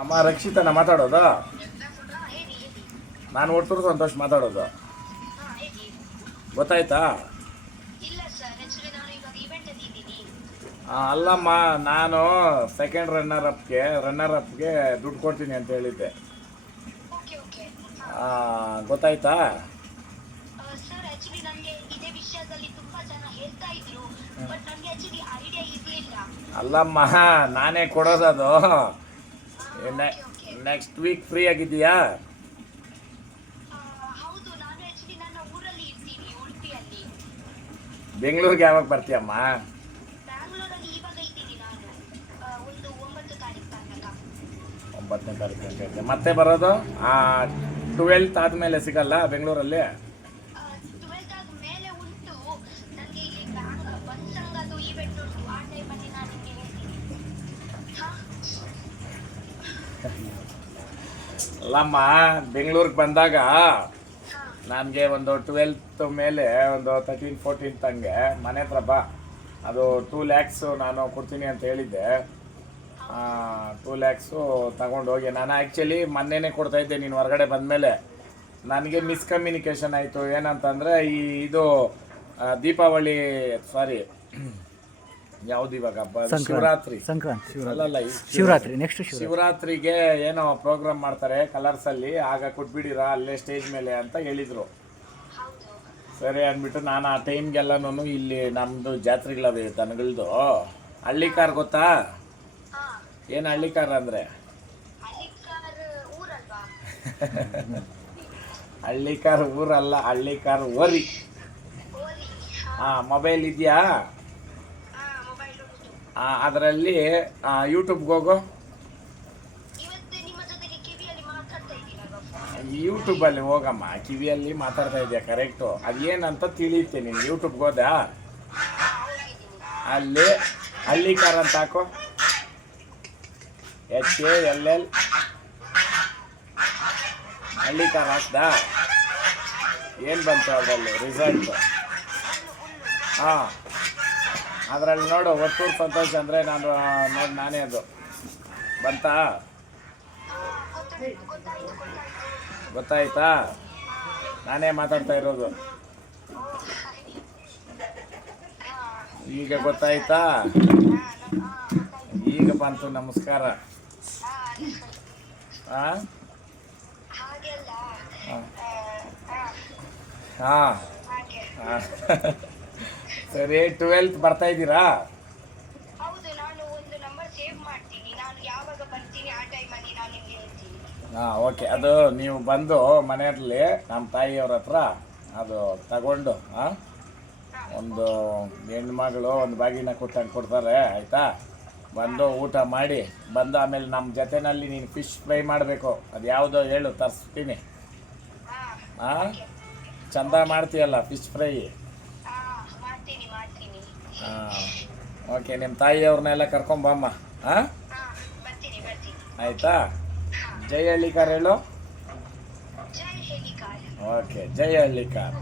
ಅಮ್ಮ ರಕ್ಷಿತನ ಮಾತಾಡೋದು? ನಾನು ಒಟ್ಟರು ಸಂತೋಷ್ ಮಾತಾಡೋದು. ಗೊತ್ತಾಯ್ತಾ? ಅಲ್ಲಮ್ಮ, ನಾನು ಸೆಕೆಂಡ್ ರನ್ನರ್ ಅಪ್ಗೆ ರನ್ನರ್ ಅಪ್ಗೆ ದುಡ್ಡು ಕೊಡ್ತೀನಿ ಅಂತ ಹೇಳಿದ್ದೆ. ಗೊತ್ತಾಯ್ತಾ? ಅಲ್ಲಮ್ಮ, ನಾನೇ ಕೊಡೋದದು. ನೆಕ್ಸ್ಟ್ ವೀಕ್ ಫ್ರೀ ಉಡುಪಿಯಲ್ಲಿ. ಬೆಂಗಳೂರಿಗೆ ಯಾವಾಗ ಬರ್ತೀಯಮ್ಮ? ಒಂಬತ್ತನೇ ತಾರೀಕು ಅಂತ ಹೇಳ್ತೆ ಮತ್ತೆ ಬರೋದು? ಟ್ವೆಲ್ತ್ ಆದಮೇಲೆ ಸಿಗಲ್ಲ ಬೆಂಗಳೂರಲ್ಲಿ ಟ್ವೆಲ್ತ್ ಆದ ಮೇಲೆ ಉಂಟು ನನಗೆ ಇಲ್ಲಿ ಬ್ಯಾಂಗ್ ಬನ್ಸಂಗದು ಇವೆಂಟ್ ಉಂಟು ಆ ಟೈಮಲ್ಲಿ ನಾನು ನಿಮಗೆ ಹೇಳ್ತೀನಿ ಹಾ ಅಲ್ಲಮ್ಮ, ಬೆಂಗಳೂರಿಗೆ ಬಂದಾಗ ನನಗೆ ಒಂದು ಟ್ವೆಲ್ತ್ ಮೇಲೆ ಒಂದು ತರ್ಟೀನ್ ಫೋರ್ಟೀನ್ ತಂಗೆ ಮನೆ ಹತ್ರ ಬಾ. ಅದು ಟೂ ಲ್ಯಾಕ್ಸು ನಾನು ಕೊಡ್ತೀನಿ ಅಂತ ಹೇಳಿದ್ದೆ. ಟೂ ಲ್ಯಾಕ್ಸು ತಗೊಂಡು ಹೋಗಿ. ನಾನು ಆ್ಯಕ್ಚುಲಿ ಮೊನ್ನೆನೇ ಕೊಡ್ತಾ ಇದ್ದೆ, ನೀನು ಹೊರಗಡೆ ಬಂದಮೇಲೆ. ನನಗೆ ಮಿಸ್ಕಮ್ಯುನಿಕೇಷನ್ ಆಯಿತು. ಏನಂತಂದರೆ ಈ ಇದು ದೀಪಾವಳಿ ಸಾರಿ ಯಾವ್ದು ಇವಾಗ ಹಬ್ಬ? ಶಿವರಾತ್ರಿ. ಸಂಕ್ರಾಂತಿ ಶಿವರಾತ್ರಿ. ಅಲ್ಲಲ್ಲ ಈ ಶಿವರಾತ್ರಿ ನೆಕ್ಸ್ಟ್ ಶಿವರಾತ್ರಿ. ಶಿವರಾತ್ರಿಗೆ ಏನೋ ಪ್ರೋಗ್ರಾಮ್ ಮಾಡ್ತಾರೆ ಕಲರ್ಸ್ ಅಲ್ಲಿ. ಆಗ ಕೊಟ್ಬಿಡಿರಾ ಅಲ್ಲೇ ಸ್ಟೇಜ್ ಮೇಲೆ ಅಂತ ಹೇಳಿದ್ರು. ಸರಿ ಅಂದ್ಬಿಟ್ಟು ನಾನು ಆ ಟೈಮ್ಗೆಲ್ಲನೂ ಇಲ್ಲಿ ನಮ್ಮದು ಜಾತ್ರೆಗಳವೆ ದನಗಳದು. ಹಳ್ಳಿಕಾರ್ ಗೊತ್ತಾ? ಹಾ ಏನು ಹಳ್ಳಿಕಾರ್ ಅಂದರೆ? ಹಳ್ಳಿ ಊರಲ್ವಾ ಹಳ್ಳಿಕಾರ್ ಊರಲ್ಲ ಹಳ್ಳಿಕಾರ್ ಓರಿ. ಓರಿ ಹಾ. ಮೊಬೈಲ್ ಇದೆಯಾ? ಅದರಲ್ಲಿ ಯೂಟ್ಯೂಬ್ಗೆ ಹೋಗೋ. ಯೂಟ್ಯೂಬಲ್ಲಿ ಹೋಗಮ್ಮ. ಕಿವಿಯಲ್ಲಿ ಮಾತಾಡ್ತಾ ಇದೆಯಾ ಕರೆಕ್ಟು ಅದೇನಂತ ತಿಳಿಯುತ್ತೆ ನೀನು ಯೂಟ್ಯೂಬ್ಗೆ ಹೋದಾ ಅಲ್ಲಿ ಹಳ್ಳಿಕಾರ ಅಂತ ಹಾಕು. H A L L Hallikar ಹಾಕ್ದಾ? ಏನು ಬಂತು ಅದರಲ್ಲಿ? ರಿಸಲ್ಟ್ ಹಾಂ. ಅದರಲ್ಲಿ ನೋಡು ಒಟ್ಟೂರು ಸಂತೋಷ ಅಂದರೆ ನಾನು ನೋಡಿ ನಾನೇ ಅದು. ಬಂತಾ? ಗೊತ್ತಾಯ್ತು? ನಾನೇ ಮಾತಾಡ್ತಾ ಇರೋದು. ಈಗ ಗೊತ್ತಾಯ್ತಾ? ಈಗ ಬಂತು ನಮಸ್ಕಾರ. ಹಾಂ ಹಾಂ ಹಾಂ ಹಾ. ಸರಿ ಟ್ವೆಲ್ತ್ ಬರ್ತಾ ಇದ್ದೀರಾ? ಹೌದು ನಾನು ಒಂದು ನಂಬರ್ ಸೇವ್ ಮಾಡ್ತೀನಿ. ನಾನು ಯಾವಾಗ ಬರ್ತೀನಿ ಆ ಟೈಮಲ್ಲಿ ನಾನು ನಿಮ್ಗೆ ಹೇಳ್ತೀನಿ. ಹಾಂ ಓಕೆ ಅದು ನೀವು ಬಂದು ಮನೆಯಲ್ಲಿ ನಮ್ಮ ತಾಯಿಯವ್ರ ಹತ್ರ ಅದು ತಗೊಂಡು ಹಾಂ? ಒಂದು ಹೆಣ್ಮಗಳು ಒಂದು ಬಾಗಿನ ಕೊಟ್ಟಂಗೆ ಕೊಡ್ತಾರೆ ಆಯಿತಾ? ಬಂದು ಊಟ ಮಾಡಿ ಬಂದು ಆಮೇಲೆ ನಮ್ಮ ಜೊತೆನಲ್ಲಿ ನೀನು ಫಿಶ್ ಫ್ರೈ ಮಾಡಬೇಕು. ಅದು ಯಾವುದೋ ಹೇಳು ತರಿಸ್ತೀನಿ. ಹಾಂ. ಚಂದ ಮಾಡ್ತೀಯಲ್ಲ ಫಿಶ್ ಫ್ರೈ ಹಾ ಮಾಡ್ತೀನಿ ಮಾಡ್ತೀನಿ ಹಾಂ ಓಕೆ ನಿಮ್ಮ ತಾಯಿಯವ್ರನ್ನೆಲ್ಲ ಕರ್ಕೊಂಬಮ್ಮ ಹಾಂ? ಆಯಿತಾ? ಜಯ ಜೈ ಹಳ್ಳಿಕಾರ್ ಹೇಳು. ಓಕೆ ಜೈ ಹಳ್ಳಿಕಾರ್.